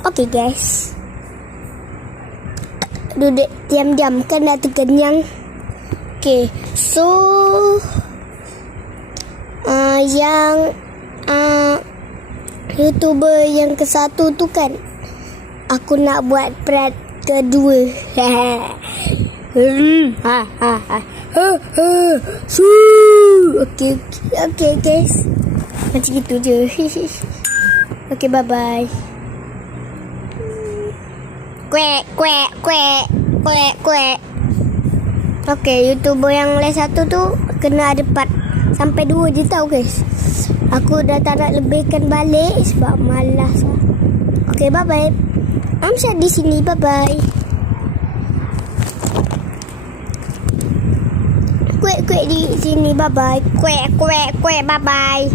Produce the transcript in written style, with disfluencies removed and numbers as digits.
Okay guys, duduk diam-diam kan dah terkenyang. Okay, so yang YouTuber yang ke-1 tu kan, aku nak buat part kedua. Okay guys, macam gitu je. Okay, bye bye. Kuek. Okay, YouTuber yang lain 1 tu kena ada part sampai 2 je tau guys. Aku dah tak nak lebihkan balik sebab malas. Okay, bye bye. Amsyad di sini, bye bye. Kuek di sini, bye bye. Kuek, bye bye.